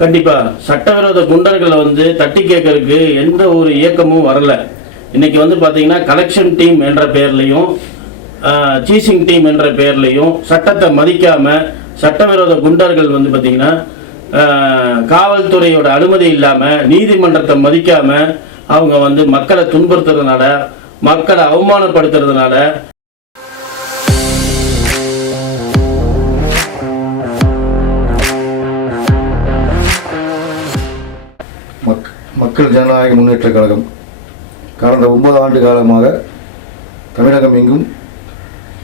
கண்டிப்பாக சட்டவிரோத குண்டர்களை வந்து தட்டி கேட்கறதுக்கு எந்த ஒரு இயக்கமும் வரல. இன்னைக்கு வந்து பார்த்திங்கன்னா கலெக்ஷன் டீம் என்ற பெயர்லையும் சீசிங் டீம் என்ற பெயர்லையும் சட்டத்தை மதிக்காமல் சட்டவிரோத குண்டர்கள் வந்து பார்த்திங்கன்னா காவல்துறையோட அனுமதி இல்லாமல் நீதிமன்றத்தை மதிக்காமல் அவங்க வந்து மக்களை துன்புறுத்துறதுனால மக்களை அவமானப்படுத்துறதுனால மக்கள் ஜனநாயக முன்னேற்றக் கழகம். கடந்த ஒன்பது ஆண்டு காலமாக தமிழகம் எங்கும்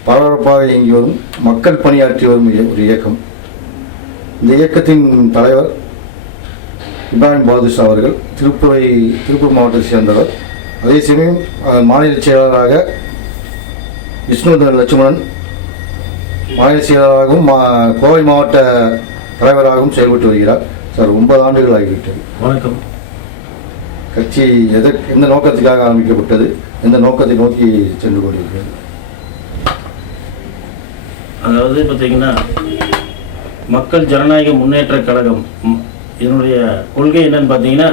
பரபரப்பாக இயங்கி வரும் மக்கள் பணியாற்றி வரும் ஒரு இயக்கம். இந்த இயக்கத்தின் தலைவர் இப்ராஹிம் பாதுஷா அவர்கள் திருப்புரை திருப்பூர் மாவட்டத்தை சேர்ந்தவர். அதே சமயம் மாநில செயலாளராக விஷ்ணுவர்தன் லட்சுமணன் மாநில செயலாளராகவும் மா கோவை மாவட்ட தலைவராகவும் செயல்பட்டு வருகிறார். சார் ஒன்பது ஆண்டுகள் ஆகிவிட்டது. வணக்கம். கட்சி எதற்கு எந்த நோக்கத்துக்காக ஆரம்பிக்கப்பட்டது? எந்த நோக்கத்தை நோக்கி சென்று கொண்டிருக்கிறது? அதாவது பார்த்தீங்கன்னா மக்கள் ஜனநாயக முன்னேற்ற கழகம் இதனுடைய கொள்கை என்னன்னு பார்த்தீங்கன்னா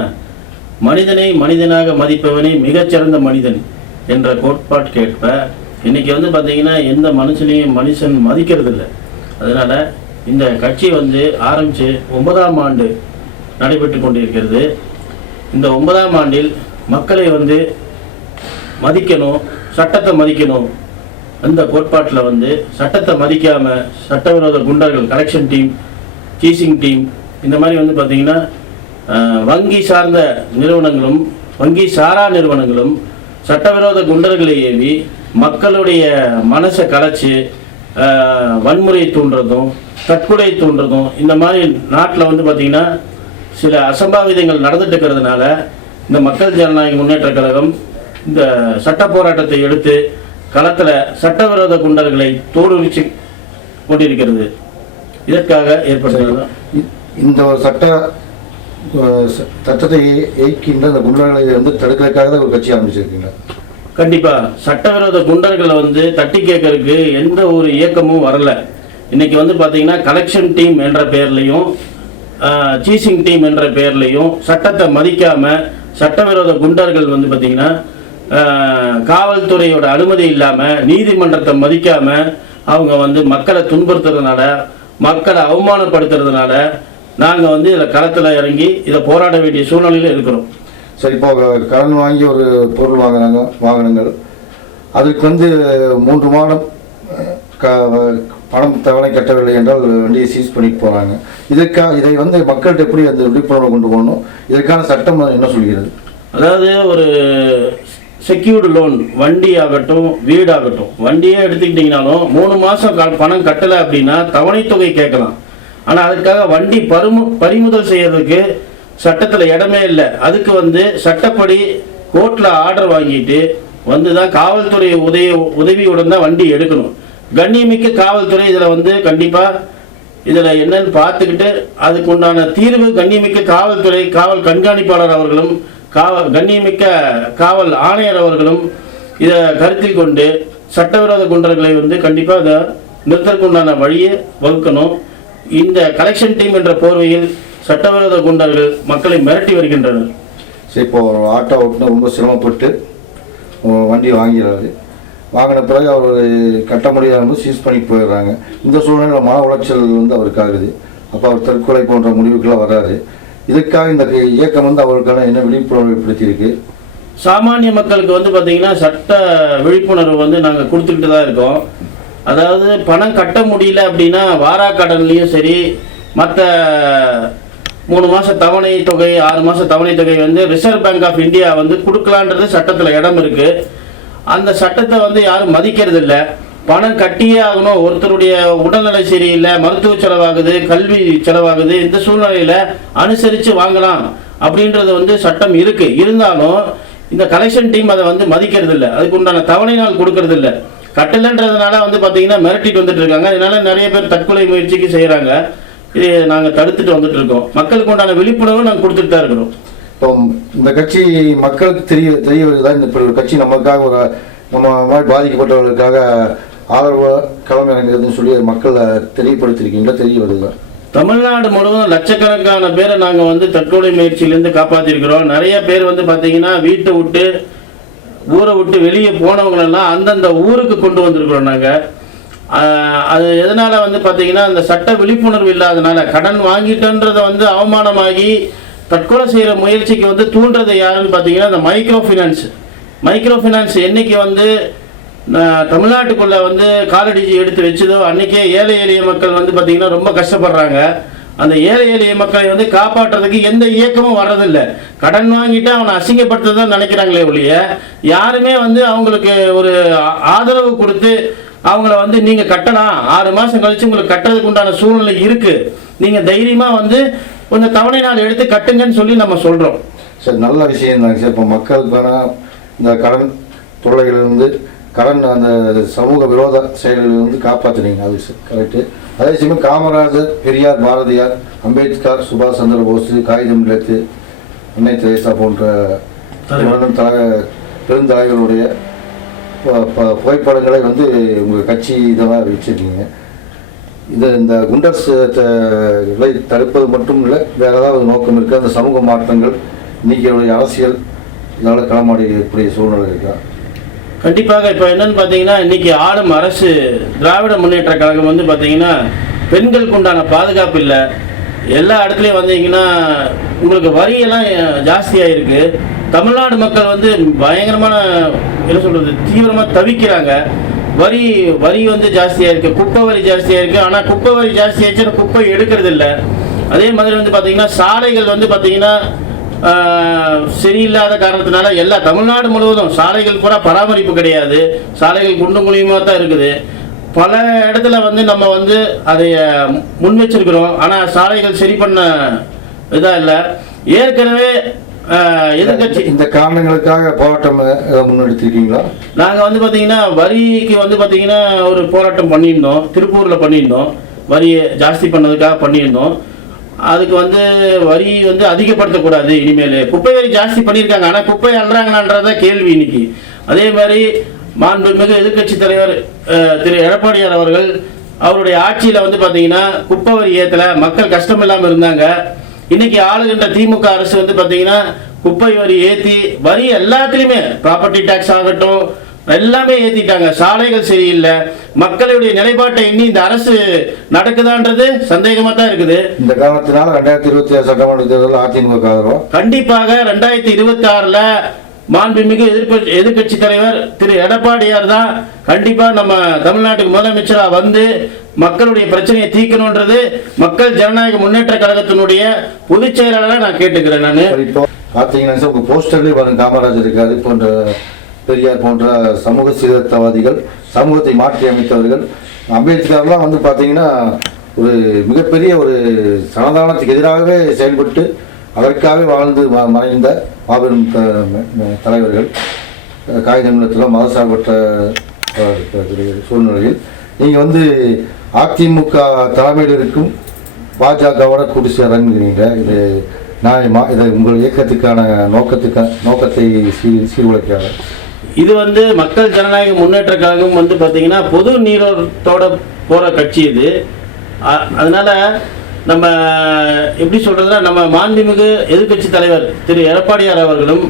மனிதனை மனிதனாக மதிப்பவனே மிகச்சிறந்த மனிதன் என்ற கோட்பாட்டுக்கேற்ப இன்னைக்கு வந்து பார்த்தீங்கன்னா எந்த மனுஷனையும் மனுஷன் மதிக்கிறது இல்லை அதனால இந்த கட்சி வந்து ஆரம்பித்து ஒன்பதாம் ஆண்டு நடைபெற்று கொண்டிருக்கிறது. இந்த ஒன்பதாம் ஆண்டில் மக்களை வந்து மதிக்கணும் சட்டத்தை மதிக்கணும். அந்த கோட்பாட்டில் வந்து சட்டத்தை மதிக்காமல் சட்டவிரோத குண்டர்கள் கலெக்ஷன் டீம் சீசிங் டீம் இந்த மாதிரி வந்து பார்த்தீங்கன்னா வங்கி சார்ந்த நிறுவனங்களும் வங்கி சாரா நிறுவனங்களும் சட்டவிரோத குண்டர்களை ஏவி மக்களுடைய மனசை கலைச்சி வன்முறையை தூண்டுறதும் தற்கொலை தூண்டுறதும் இந்த மாதிரி நாட்டில் வந்து பார்த்தீங்கன்னா சில அசம்பாவிதங்கள் நடந்துட்டு இருக்கிறதுனால இந்த மக்கள் ஜனநாயக முன்னேற்ற கழகம் இந்த சட்ட போராட்டத்தை எடுத்து களத்தில் சட்டவிரோத குண்டர்களை தோலுரிச்சு கொண்டிருக்கிறது. இதற்காக ஏற்பட்டது இந்த ஒரு சட்ட சட்டத்தை ஏற்கின்ற அந்த குண்டர்களை வந்து தடுக்கிறதுக்காக தான் ஒரு கட்சி ஆரம்பிச்சிருக்கீங்க. கண்டிப்பா. சட்டவிரோத குண்டர்களை வந்து தட்டி கேட்கறதுக்கு எந்த ஒரு இயக்கமும் வரல. இன்னைக்கு வந்து பாத்தீங்கன்னா கலெக்ஷன் டீம் என்ற பெயர்லையும் சீசிங் டீம் என்ற பெயர்லையும் சட்டத்தை மதிக்காம சட்டவிரோத குண்டர்கள் வந்து பார்த்தீங்கன்னா காவல்துறையோட அனுமதி இல்லாம நீதிமன்றத்தை மதிக்காம அவங்க வந்து மக்களை துன்புறுத்துறதுனால மக்களை அவமானப்படுத்துறதுனால நாங்கள் வந்து இதில் களத்தில் இறங்கி இதை போராட வேண்டிய சூழ்நிலையில் இருக்கிறோம். சரி இப்போ கடன் வாங்கி ஒரு பொருள் வாங்கினாங்க வாகனங்கள் அதுக்கு வந்து மூன்று மாதம் பணம் தவணை கட்டவில்லை என்றால் வண்டியை சீஸ் பண்ணிட்டு போகிறாங்க இதற்காக இதை வந்து மக்கள்கிட்ட எப்படி அந்த விழிப்புணர்வை கொண்டு போகணும்? இதற்கான சட்டம் என்ன சொல்கிறது? அதாவது ஒரு செக்யூர்டு லோன் வண்டி ஆகட்டும் வீடாகட்டும். வண்டியே எடுத்துக்கிட்டிங்கனாலும் மூணு மாதம் பணம் கட்டலை அப்படின்னா தவணைத்தொகை கேட்கலாம். ஆனால் அதுக்காக வண்டி பருமு பறிமுதல் செய்யறதுக்கு சட்டத்தில் இடமே இல்லை. அதுக்கு வந்து சட்டப்படி கோர்ட்டில் ஆர்டர் வாங்கிட்டு வந்து தான் காவல்துறை உதவி உதவியுடன் தான் வண்டி எடுக்கணும். கண்ணியமிக்க காவல்துறை இதில் வந்து கண்டிப்பாக இதில் என்னன்னு பார்த்துக்கிட்டு அதுக்கு உண்டான தீர்வு கண்ணியமிக்க காவல்துறை காவல் கண்காணிப்பாளர் அவர்களும் காவல் கண்ணியமிக்க காவல் ஆணையர் அவர்களும் இதை கருத்தில் கொண்டு சட்டவிரோத குண்டர்களை வந்து கண்டிப்பாக அதை நிறுத்தற்குண்டான வழியை வகுக்கணும். இந்த கலெக்ஷன் டீம் என்ற போர்வையில் சட்டவிரோத குண்டர்கள் மக்களை மிரட்டி வருகின்றனர். சரி இப்போ ஆட்டோ ஓட்டுநர் ரொம்ப சிரமப்பட்டு வண்டி வாங்கிறாரு வாங்கின பிறகு அவர் கட்ட முடியாமல் சீஸ் பண்ணிட்டு போயிடுறாங்க. இந்த சூழ்நிலையில் மன உளைச்சல் வந்து அவருக்கு ஆகுது. அப்போ அவர் தற்கொலை போன்ற முடிவுக்கெல்லாம் வராரு இதுக்காக இந்த இயக்கம் வந்து அவருக்கான என்ன விழிப்புணர்வு ஏற்படுத்தியிருக்கு? சாமானிய மக்களுக்கு வந்து பார்த்திங்கன்னா சட்ட விழிப்புணர்வு வந்து நாங்கள் கொடுத்துக்கிட்டு தான் இருக்கோம். அதாவது பணம் கட்ட முடியல அப்படின்னா வாரா கடன்லேயும் சரி மற்ற மூணு மாத தவணை தொகை ஆறு மாத தவணை தொகை வந்து ரிசர்வ் பேங்க் ஆஃப் இந்தியா வந்து கொடுக்கலான்றது சட்டத்தில் இடம் இருக்குது அந்த சட்டத்தை வந்து யாரும் மதிக்கிறது இல்லை பணம் கட்டியே ஆகணும். ஒருத்தருடைய உடல்நிலை சரியில்லை. மருத்துவ செலவாகுது கல்வி செலவாகுது. இந்த சூழ்நிலையில அனுசரித்து வாங்கலாம் அப்படின்றது வந்து சட்டம் இருக்கு. இருந்தாலும் இந்த கலெக்ஷன் டீம் அதை வந்து மதிக்கிறது இல்லை அதுக்கு உண்டான தவணை நாள் கொடுக்கறது இல்லை கட்டலைன்றதுனால வந்து பார்த்தீங்கன்னா மிரட்டிட்டு வந்துட்டு இருக்காங்க. அதனால நிறைய பேர் தற்கொலை முயற்சிக்கு செய்கிறாங்க இது நாங்கள் தடுத்துட்டு வந்துட்டு இருக்கோம். மக்களுக்கு உண்டான விழிப்புணர்வு நாங்கள் கொடுத்துட்டு தான் இருக்கிறோம் இப்போ இந்த கட்சி மக்களுக்கு தெரிய தெரிய வருதுதான் இந்த ஒரு கட்சி. நமக்காக ஒரு நம்ம மாதிரி பாதிக்கப்பட்டவர்களுக்காக ஆதரவு களம் இறங்குறதுன்னு சொல்லி மக்களை தெரியப்படுத்திருக்கீங்களா தெரிய வருதா தமிழ்நாடு முழுவதும் லட்சக்கணக்கான பேரை நாங்கள் வந்து தற்கொலை முயற்சியிலேருந்து காப்பாற்றிருக்கிறோம் நிறைய பேர் வந்து பார்த்தீங்கன்னா வீட்டை விட்டு ஊரை விட்டு வெளியே போனவங்களெல்லாம் அந்தந்த ஊருக்கு கொண்டு வந்திருக்கிறோம் நாங்கள் அது எதனால் வந்து பார்த்தீங்கன்னா அந்த சட்ட விழிப்புணர்வு இல்லாதனால கடன் வாங்கிட்டன்றதை வந்து அவமானமாகி தற்கொலை செய்கிற முயற்சிக்கு வந்து தூண்டுறது யாருன்னு பார்த்தீங்கன்னா இந்த மைக்ரோ ஃபினான்ஸ் மைக்ரோ ஃபினான்ஸ் என்றைக்கு வந்து தமிழ்நாட்டுக்குள்ளே தமிழ்நாட்டுக்குள்ள வந்து காலடிஜி எடுத்து வச்சதோ அன்றைக்கே ஏழை எளிய மக்கள் வந்து பார்த்தீங்கன்னா ரொம்ப கஷ்டப்படுறாங்க. அந்த ஏழை எளிய மக்களை வந்து காப்பாற்றுறதுக்கு எந்த இயக்கமும் வர்றதில்லை. கடன் வாங்கிட்டு அவனை அசிங்கப்படுத்துறதான் நினைக்கிறாங்களே ஒழிய யாருமே வந்து அவங்களுக்கு ஒரு ஆதரவு கொடுத்து அவங்கள வந்து நீங்கள் கட்டலாம். ஆறு மாதம் கழிச்சு உங்களுக்கு கட்டுறதுக்கு உண்டான சூழ்நிலை இருக்குது நீங்கள் தைரியமாக வந்து கொஞ்சம் தவணை நாள் எடுத்து கட்டுங்கன்னு சொல்லி நம்ம சொல்றோம். சரி நல்ல விஷயம் தாங்க சார் இப்போ மக்களுக்கான இந்த கடன் தொல்லைகளிலிருந்து கடன் அந்த சமூக விரோத செயல்களிலிருந்து காப்பாற்றுனீங்க அது கரெக்டு அதே சமயம் காமராஜர் பெரியார் பாரதியார் அம்பேத்கர் சுபாஷ் சந்திர போஸ் காகிதம் இல்லத்து அன்னை தெரேசா போன்ற. தல பெருந்தலைவர்களுடைய ப- ப- புகைப்படங்களை வந்து உங்கள் கட்சி இதெல்லாம் வச்சுருக்கீங்க. இது இந்த குண்டர்ஸ் த- தடுப்பது மட்டும் இல்லை வேற ஏதாவது நோக்கம் இருக்குது அந்த சமூக மாற்றங்கள் இன்னைக்கு அரசியல் இதனால் களமாடக்கூடிய சூழ்நிலை இருக்கா? கண்டிப்பாக இப்போ என்னன்னு பார்த்தீங்கன்னா இன்னைக்கு ஆளும் அரசு திராவிட முன்னேற்ற கழகம் வந்து பார்த்தீங்கன்னா பெண்களுக்கு உண்டான பாதுகாப்பு இல்லை. எல்லா இடத்துலையும் வந்தீங்கன்னா உங்களுக்கு வரியெல்லாம் ஜாஸ்தியாக இருக்குது தமிழ்நாடு மக்கள் வந்து பயங்கரமான என்ன சொல்கிறது தீவிரமாக தவிக்கிறாங்க. வரி வரி வந்து ஜாஸ்தியாக இருக்கு குப்பை வரி ஜாஸ்தியாக இருக்கு. ஆனால் குப்பை வரி ஜாஸ்தியாச்சுன்னா குப்பை எடுக்கிறது இல்லை. அதே மாதிரி வந்து பார்த்தீங்கன்னா சாலைகள் வந்து பார்த்தீங்கன்னா சரியில்லாத காரணத்தினால எல்லா தமிழ்நாடு முழுவதும் சாலைகள் கூட பராமரிப்பு கிடையாது. சாலைகள் குண்டும் குழியுமா தான் இருக்குது. பல இடத்துல வந்து நம்ம வந்து அதை முன் வச்சிருக்கிறோம். ஆனால் சாலைகள் சரி பண்ண இதாக இல்லை. ஏற்கனவே ஆஹ் எதிர்க்கட்சி. இந்த காரணங்களுக்காக போராட்டம் முன்னெடுத்திருக்கீங்களா? நாங்கள் வந்து பார்த்தீங்கன்னா வரிக்கு வந்து பார்த்தீங்கன்னா ஒரு போராட்டம் பண்ணியிருந்தோம். திருப்பூரில் பண்ணியிருந்தோம். வரியை ஜாஸ்தி பண்ணதுக்காக பண்ணியிருந்தோம். அதுக்கு வந்து வரி வந்து அதிகப்படுத்தக்கூடாது. இனிமேல் குப்பை வரி ஜாஸ்தி பண்ணியிருக்காங்க. ஆனால் குப்பை அள்ளுறாங்களான்றத கேள்வி இன்னைக்கு. அதே மாதிரி மாண்புமிகு எதிர்க்கட்சி தலைவர் திரு எடப்பாடியார் அவர்கள் அவருடைய ஆட்சியில் வந்து பார்த்தீங்கன்னா குப்பை வரி ஏற்றல மக்கள் கஷ்டம் இல்லாமல் இருந்தாங்க. இன்னைக்கு ஆளுகின்ற திமுக அரசு வந்து பார்த்தீங்கன்னா குப்பை வரி ஏற்றி வரி எல்லாத்துலேயுமே ப்ராப்பர்ட்டி டேக்ஸ் ஆகட்டும் எல்லாமே ஏற்றிட்டாங்க சாலைகள் சரியில்லை. மக்களுடைய நிலைப்பாட்டை எண்ணி இந்த அரசு நடக்குதான்றது சந்தேகமாக தான் இருக்குது. இந்த காரணத்தினால ரெண்டாயிரத்தி இருபத்தி ஏழு சட்டமன்ற தேர்தலில் அதிமுக கண்டிப்பாக ரெண்டாயிரத்தி இருபத்தி ஆறுல மாண்புமிகு எதிர்ப்பு எதிர்க்கட்சி தலைவர் திரு எடப்பாடியார் தான் கண்டிப்பா நம்ம தமிழ்நாட்டுக்கு முதலமைச்சரா வந்து மக்களுடைய பிரச்சனையை தீர்க்கணுன்றது மக்கள் ஜனநாயக முன்னேற்ற கழகத்தினுடைய பொதுச் செயலாளரை நான் கேட்டுக்கிறேன் நான். இப்போ பார்த்தீங்கன்னா சார் உங்கள் போஸ்டர்லேயே பாருங்க காமராஜர் இருக்காரு போன்ற பெரியார் போன்ற சமூக சீர்திருத்தவாதிகள் சமூகத்தை மாற்றி அமைத்தவர்கள் அம்பேத்கர்லாம் வந்து பார்த்தீங்கன்னா ஒரு மிகப்பெரிய ஒரு சனதானத்துக்கு எதிராகவே செயல்பட்டு அதற்காகவே வாழ்ந்து மறைந்த மாபெரும் தலைவர்கள் காகித நிலத்தில் மதசார்பற்ற சூழ்நிலையில். நீங்கள் வந்து அதிமுக தலைமையில் இருக்கும் பாஜகவோட கூட்டு சேரங்கிறீங்க இது நான் இதை உங்கள் இயக்கத்துக்கான நோக்கத்துக்கான நோக்கத்தை சீர் சீர்குலைக்காக இது வந்து மக்கள் ஜனநாயக முன்னேற்ற கழகம் வந்து பார்த்தீங்கன்னா பொது நீரோட்டோட போகிற கட்சி இது. அதனால நம்ம எப்படி சொல்றதுன்னா நம்ம மாண்புமிகு எதிர்க்கட்சி தலைவர் திரு எடப்பாடியார் அவர்களும்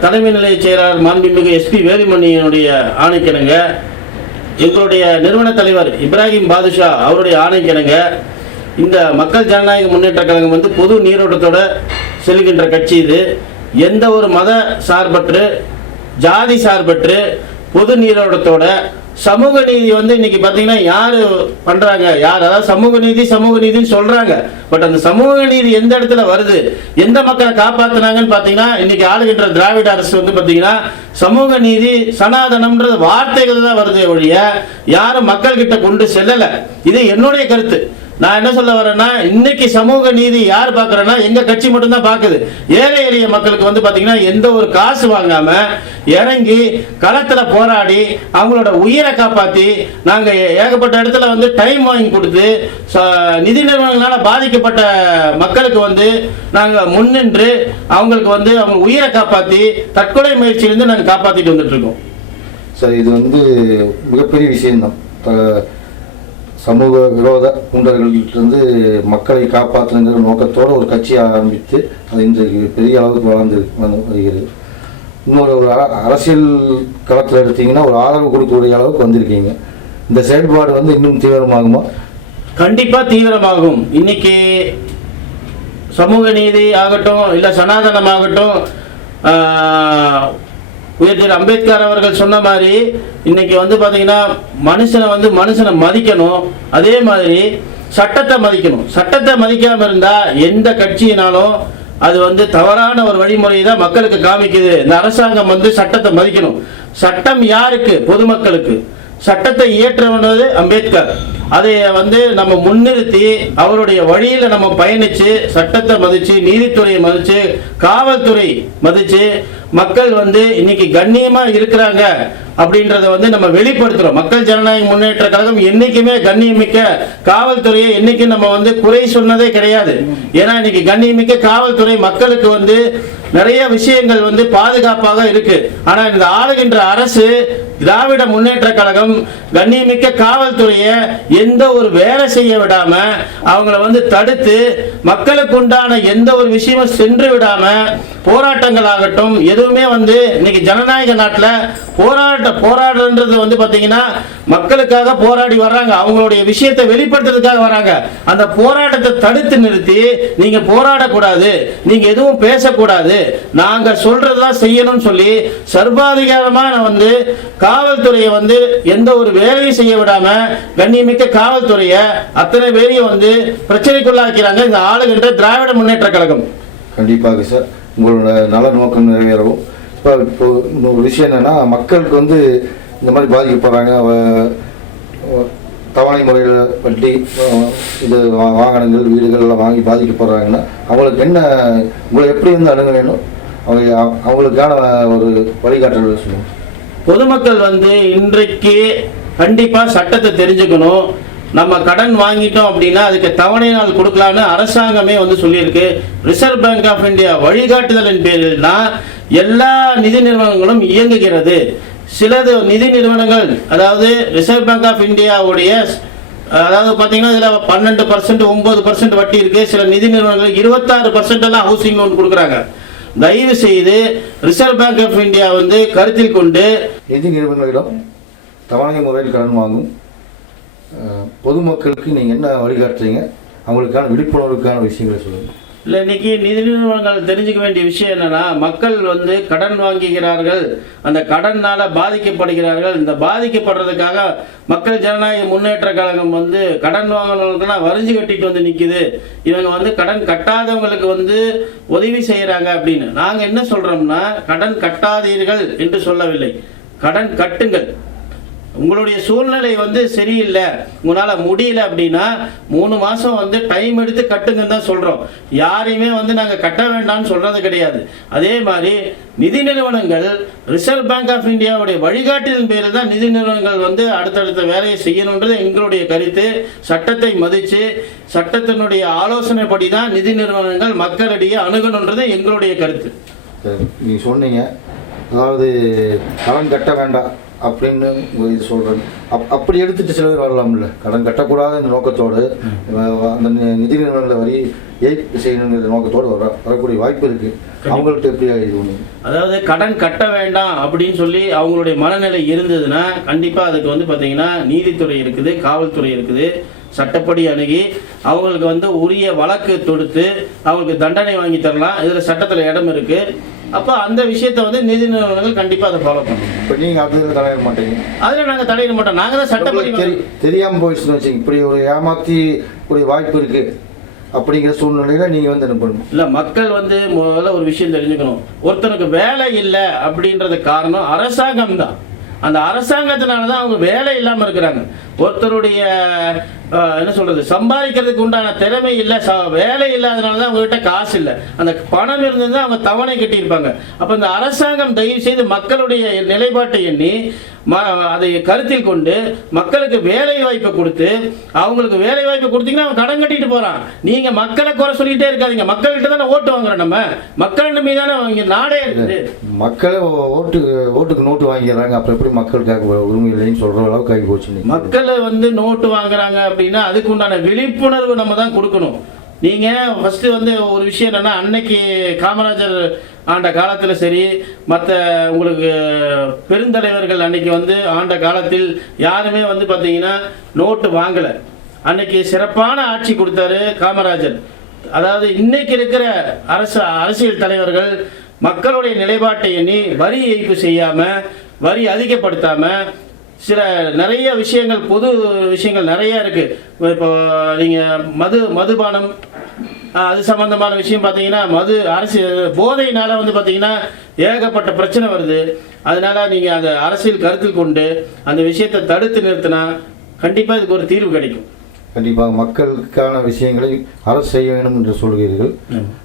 தலைமை நிலைய செயலாளர் மாண்புமிகு எஸ்பி வேலுமணியினுடைய ஆணைக்கிணங்க எங்களுடைய நிறுவன தலைவர் இப்ராஹிம் பாதுஷா அவருடைய ஆணைக்கிணங்க இந்த மக்கள் ஜனநாயக முன்னேற்ற கழகம் வந்து பொது நீரோட்டத்தோட செல்கின்ற கட்சி இது. எந்த ஒரு மத சார்பற்று ஜாதி சார்பற்று பொது நீரோட்டத்தோட சமூக நீதி வந்து இன்னைக்கு பார்த்தீங்கன்னா யாரு பண்றாங்க? யார்? அதாவது சமூக நீதி சமூக நீதின்னு சொல்றாங்க. பட் அந்த சமூக நீதி எந்த இடத்துல வருது? எந்த மக்களை காப்பாத்துனாங்கன்னு பார்த்தீங்கன்னா இன்னைக்கு ஆளுகின்ற திராவிட அரசு வந்து பார்த்தீங்கன்னா சமூக நீதி சனாதனம்ன்றது வார்த்தைகள் தான் வருது ஒழிய யாரும் மக்கள் கிட்ட கொண்டு செல்லல. இது என்னுடைய கருத்து. நான் என்ன சொல்ல வரேன்னா இன்னைக்கு சமூக நீதி யார் பார்க்குறேன்னா எங்க கட்சி மட்டும்தான் பார்க்குது. ஏழை எளிய மக்களுக்கு வந்து பாத்தீங்கன்னா எந்த ஒரு காசு வாங்காம இறங்கி களத்துல போராடி அவங்களோட உயிரை காப்பாத்தி நாங்க ஏகப்பட்ட இடத்துல வந்து டைம் வாங்கி கொடுத்து ச- நிதி நிறுவனங்களால பாதிக்கப்பட்ட மக்களுக்கு வந்து நாங்க முன்னின்று அவங்களுக்கு வந்து அவங்க உயிரை காப்பாத்தி தற்கொலை முயற்சியிலிருந்து நாங்க காப்பாத்திட்டு வந்துட்டு இருக்கோம். சரி இது வந்து மிகப்பெரிய விஷயம்தான். சமூக விரோத குண்டர்களிலிருந்து மக்களை காப்பாற்றணுங்கிற நோக்கத்தோடு ஒரு கட்சியை ஆரம்பித்து அது இன்றைக்கு பெரிய அளவுக்கு வளர்ந்து வருகிறது. இன்னொரு ஒரு அரசியல் களத்தில் எடுத்தீங்கன்னா ஒரு ஆதரவு கொடுக்கக்கூடிய அளவுக்கு வந்திருக்கீங்க. இந்த செயல்பாடு வந்து இன்னும் தீவிரமாகுமா? கண்டிப்பாக தீவிரமாகும். இன்னைக்கு சமூக நீதி ஆகட்டும் இல்லை சனாதனமாகட்டும் உயர்திரு அம்பேத்கர் அவர்கள் சொன்ன மாதிரி இன்னைக்கு வந்து பார்த்தீங்கன்னா மனுஷனை வந்து மனுஷனை மதிக்கணும். அதே மாதிரி சட்டத்தை மதிக்கணும். சட்டத்தை மதிக்காமல் இருந்தா எந்த கட்சியினாலும் அது வந்து தவறான ஒரு வழிமுறையை தான் மக்களுக்கு காமிக்குது. இந்த அரசாங்கம் வந்து சட்டத்தை மதிக்கணும். சட்டம் யாருக்கு? பொதுமக்களுக்கு. சட்டத்தை இயற்றவனது அம்பேத்கர். அதை வந்து நம்ம முன்னிறுத்தி அவருடைய வழியில நம்ம பயணிச்சு சட்டத்தை மதிச்சு நீதித்துறையை மதிச்சு காவல்துறை மதிச்சு மக்கள் வந்து இன்னைக்கு கண்ணியமா இருக்கிறாங்க அப்படின்றத வந்து நம்ம வெளிப்படுத்துறோம். மக்கள் ஜனநாயக முன்னேற்ற கழகம் என்னைக்குமே கண்ணியமிக்க காவல்துறையை என்னைக்கும் நம்ம வந்து குறை சொன்னதே கிடையாது. ஏன்னா இன்னைக்கு கண்ணியமிக்க காவல்துறை மக்களுக்கு வந்து நிறைய விஷயங்கள் வந்து பாதுகாப்பாக இருக்கு. ஆனா இந்த ஆளுகின்ற அரசு திராவிட முன்னேற்ற கழகம் கண்ணியமிக்க காவல்துறையை எந்த ஒரு வேலை செய்ய விடாம அவங்கள வந்து தடுத்து மக்களுக்கு உண்டான எந்த ஒரு விஷயமும் சென்று விடாம போராட்டங்கள் ஆகட்டும் எதுவுமே வந்து இன்னைக்கு ஜனநாயக நாட்டில் போராட்ட போராடுன்றது வந்து பாத்தீங்கன்னா மக்களுக்காக போராடி வர்றாங்க. அவங்களுடைய விஷயத்தை வெளிப்படுத்துறதுக்காக வராங்க அந்த போராட்டத்தை தடுத்து நிறுத்தி நீங்க போராடக்கூடாது. நீங்க எதுவும் பேசக்கூடாது. நாங்க சொல்றதுதான் செய்யணும்னு சொல்லி சர்வாதிகாரமான வந்து காவல்துறையை வந்து எந்த ஒரு வேலையும் செய்ய விடாம கண்ணியமிக்க காவல்துறையை அத்தனை பேரையும் வந்து பிரச்சனைக்குள்ளாக்கிறாங்க. இந்த ஆளுகின்ற திராவிட முன்னேற்ற கழகம். கண்டிப்பாக சார். உங்களோட நல நோக்கம் நிறைவேறவும். இப்போ இப்போ இன்னொரு விஷயம் என்னென்னா மக்களுக்கு வந்து இந்த மாதிரி பாதிக்கப்படுறாங்க. தவணை முறையில் வட்டி இது வாகனங்கள் வீடுகள்லாம் வாங்கி பாதிக்கப்படுறாங்கன்னா அவங்களுக்கு என்ன உங்களை எப்படி இருந்து அணுக வேணும் அவங்க அவங்களுக்கான ஒரு வழிகாட்டல் சொல்லுங்கள் பொதுமக்கள் வந்து இன்றைக்கு கண்டிப்பாக சட்டத்தை தெரிஞ்சுக்கணும். நம்ம கடன் வாங்கிட்டோம் அப்படின்னா அதுக்கு தவணை நாள் கொடுக்கலான்னு அரசாங்கமே வந்து சொல்லியிருக்கு. ரிசர்வ் பேங்க் ஆஃப் இந்தியா வழிகாட்டுதலின் பேரில் தான் எல்லா நிதி நிறுவனங்களும் இயங்குகிறது. சிலது நிதி நிறுவனங்கள் அதாவது ரிசர்வ் பேங்க் ஆஃப் இந்தியாவுடைய அதாவது பார்த்தீங்கன்னா இதில் பன்னெண்டு பர்சன்ட் ஒம்பது பர்சன்ட் வட்டி இருக்குது சில நிதி நிறுவனங்கள் இருபத்தாறு பர்சன்ட் எல்லாம் ஹவுசிங் லோன் கொடுக்குறாங்க. தயவு செய்து ரிசர்வ் பேங்க் ஆஃப் இந்தியா வந்து கருத்தில் கொண்டு நிதி நிறுவனங்களிடம் தவணை முறையில் கடன் வாங்கும் பொதுமக்களுக்கு நீங்கள் என்ன வழிகாட்டுறீங்க? அவங்களுக்கான விழிப்புணர்வுக்கான விஷயங்களை சொல்லுங்கள் இல்லை இன்றைக்கி நிதி நிறுவனங்கள் தெரிஞ்சுக்க வேண்டிய விஷயம் என்னென்னா மக்கள் வந்து கடன் வாங்குகிறார்கள். அந்த கடனால் பாதிக்கப்படுகிறார்கள். இந்த பாதிக்கப்படுறதுக்காக மக்கள் ஜனநாயக முன்னேற்ற கழகம் வந்து கடன் வாங்கினவங்களுக்கெல்லாம் வரிஞ்சு கட்டிட்டு வந்து நிற்கிது இவங்க வந்து கடன் கட்டாதவங்களுக்கு வந்து உதவி செய்கிறாங்க அப்படின்னு. நாங்கள் என்ன சொல்கிறோம்னா கடன் கட்டாதீர்கள் என்று சொல்லவில்லை. கடன் கட்டுங்கள். உங்களுடைய சூழ்நிலை வந்து சரியில்லை. உங்களால் முடியல அப்படின்னா மூணு மாதம் வந்து டைம் எடுத்து கட்டுங்கன்னு தான் சொல்கிறோம் யாரையுமே வந்து நாங்கள் கட்ட வேண்டாம்னு சொல்கிறது கிடையாது. அதே மாதிரி நிதி நிறுவனங்கள் ரிசர்வ் பேங்க் ஆஃப் இந்தியாவுடைய வழிகாட்டின் பேரில் தான் நிதி நிறுவனங்கள் வந்து அடுத்தடுத்த வேலையை செய்யணுன்றது எங்களுடைய கருத்து. சட்டத்தை மதித்து சட்டத்தினுடைய ஆலோசனைப்படி தான் நிதி நிறுவனங்கள் மக்களிடையே அணுகணுன்றது எங்களுடைய கருத்து. நீங்கள் சொன்னீங்க. அதாவது கடன் கட்ட வேண்டாம். அப்படின்னு இது சொல்கிறேன் அப் அப்படி எடுத்துட்டு சில பேர் வரலாம்ல. கடன் கட்டக்கூடாத இந்த நோக்கத்தோடு அந்த நிதி நிறுவனங்களை வரி ஏய்ப்பு செய்யணுங்கிற நோக்கத்தோடு வர வரக்கூடிய வாய்ப்பு இருக்குது அவங்கள்ட்ட எப்படி இது பண்ணுங்க அதாவது கடன் கட்ட வேண்டாம் அப்படின்னு சொல்லி அவங்களுடைய மனநிலை இருந்ததுன்னா கண்டிப்பாக அதுக்கு வந்து பார்த்தீங்கன்னா நீதித்துறை இருக்குது காவல்துறை இருக்குது. சட்டப்படி அணுகி அவங்களுக்கு வந்து உரிய வழக்கு தொடுத்து அவங்களுக்கு தண்டனை வாங்கி தரலாம். இதில் சட்டத்தில் இடம் இருக்கு. அப்போ அந்த விஷயத்தை வந்து நிதி நிறுவனங்கள் கண்டிப்பாக அதை ஃபாலோ பண்ணணும். இப்போ நீங்கள் அதில் தலையிட மாட்டீங்க. அதில் நாங்கள் தலையிட மாட்டோம். நாங்கள் தான் சட்டப்படி தெரி தெரியாமல் போயிடுச்சுன்னு வச்சுங்க இப்படி ஒரு ஏமாற்றி கூடிய வாய்ப்பு இருக்குது அப்படிங்கிற சூழ்நிலையில் நீங்கள் வந்து என்ன பண்ணணும்? இல்லை மக்கள் வந்து முதல்ல ஒரு விஷயம் தெரிஞ்சுக்கணும். ஒருத்தனுக்கு வேலை இல்லை அப்படின்றது காரணம் அரசாங்கம் தான் அந்த அரசாங்கத்தினால தான் அவங்க வேலை இல்லாமல் இருக்கிறாங்க. ஒருத்தருடைய என்ன சொல்றது? சம்பாதிக்கிறதுக்கு உண்டான திறமை இல்லை ச வேலை இல்லாதனால தான் அவங்ககிட்ட காசு இல்லை. அந்த பணம் இருந்தது அவங்க தவணை கட்டியிருப்பாங்க. அப்போ இந்த அரசாங்கம் தயவு செய்து மக்களுடைய நிலைப்பாட்டை எண்ணி அதை கருத்தில் கொண்டு மக்களுக்கு வேலை வாய்ப்பை கொடுத்து அவங்களுக்கு வேலை வாய்ப்பை கொடுத்தீங்கன்னா அவன் கடன் கட்டிட்டு போறான். நீங்க மக்களை குறை சொல்லிட்டே இருக்காதீங்க. மக்கள்கிட்ட தானே ஓட்டு வாங்குறோம் நம்ம. மக்கள் மீதான இங்க நாடே இருக்குது. மக்களே ஓட்டு ஓட்டுக்கு நோட்டு வாங்கிடுறாங்க அப்புறம் எப்படி மக்களுக்காக உரிமை இல்லைன்னு சொல்கிற அளவுக்கு ஆகி போச்சு. மக்கள் வந்து நோட்டு வாங்குறாங்க அப்படின்னா அதுக்கு உண்டான விழிப்புணர்வு நம்ம தான் கொடுக்கணும். நீங்கள் ஃபஸ்ட்டு வந்து ஒரு விஷயம் என்னென்னா அன்னைக்கு காமராஜர் ஆண்ட காலத்தில் சரி மற்ற உங்களுக்கு பெருந்தலைவர்கள் அன்னைக்கு வந்து ஆண்ட காலத்தில் யாருமே வந்து பார்த்தீங்கன்னா நோட்டு வாங்கலை. அன்னைக்கு சிறப்பான ஆட்சி கொடுத்தாரு காமராஜர். அதாவது இன்னைக்கு இருக்கிற அரசு அரசியல் தலைவர்கள் மக்களுடைய நிலைப்பாட்டை எண்ணி வரி ஏய்ப்பு செய்யாமல் வரி அதிகப்படுத்தாமல் சில நிறைய விஷயங்கள் பொது விஷயங்கள் நிறைய இருக்குது இப்போ நீங்கள் மது மதுபானம் அது சம்மந்தமான விஷயம் பார்த்தீங்கன்னா மது அரசு போதையினால் வந்து பார்த்தீங்கன்னா ஏகப்பட்ட பிரச்சனை வருது. அதனால் நீங்கள் அந்த அரசியல் கருத்தில் கொண்டு அந்த விஷயத்தை தடுத்து நிறுத்தினா கண்டிப்பாக இதுக்கு ஒரு தீர்வு கிடைக்கும். கண்டிப்பாக மக்களுக்கான விஷயங்களை அரசு செய்ய வேண்டும் என்று சொல்கிறீர்கள்.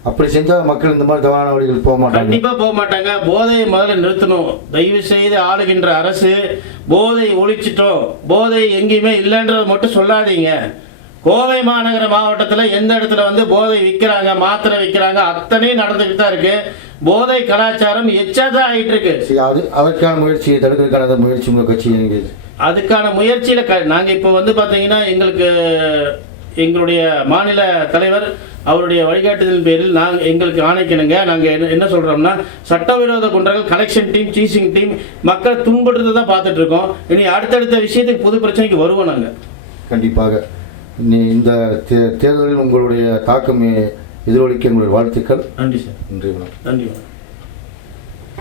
அப்படி செஞ்சால் மக்கள் இந்த மாதிரி தவறான வழிகள் போக மாட்டாங்க. கண்டிப்பா போக மாட்டாங்க. போதையை முதல்ல நிறுத்தணும். தயவு செய்து ஆளுகின்ற அரசு போதை ஒழிச்சிட்டோம். போதை எங்கேயுமே இல்லைன்றதை மட்டும் சொல்லாதீங்க. கோவை மாநகர மாவட்டத்தில் எந்த இடத்துல வந்து போதை விற்கிறாங்க மாத்திரை விற்கிறாங்க அத்தனையும் நடந்துக்கிட்டு தான் இருக்கு. போதை கலாச்சாரம் எச்சாதான் ஆயிட்டு இருக்கு. சரி அது அதற்கான முயற்சியை தடுக்கிறதுக்கான முயற்சி உங்கள் கட்சி எங்கே அதுக்கான முயற்சியில க நாங்கள் இப்போ வந்து பார்த்தீங்கன்னா எங்களுக்கு எங்களுடைய மாநில தலைவர் அவருடைய வழிகாட்டுதலின் பேரில் நாங்கள் எங்களுக்கு ஆணைக்கணுங்க. நாங்கள் என்ன என்ன சொல்கிறோம்னா சட்டவிரோத குண்டர்கள் கலெக்ஷன் டீம் சீசிங் டீம் மக்கள் துன்புறுறதை தான் பார்த்துட்டு இருக்கோம் இனி அடுத்தடுத்த விஷயத்துக்கு புது பிரச்சனைக்கு வருவோம் நாங்கள் கண்டிப்பாக. நீ இந்த தே- தேர்தலில் உங்களுடைய தாக்கம் எதிரொலிக்க உங்களுடைய வாழ்த்துக்கள். நன்றி சார். நன்றி வணக்கம். நன்றி வணக்கம்.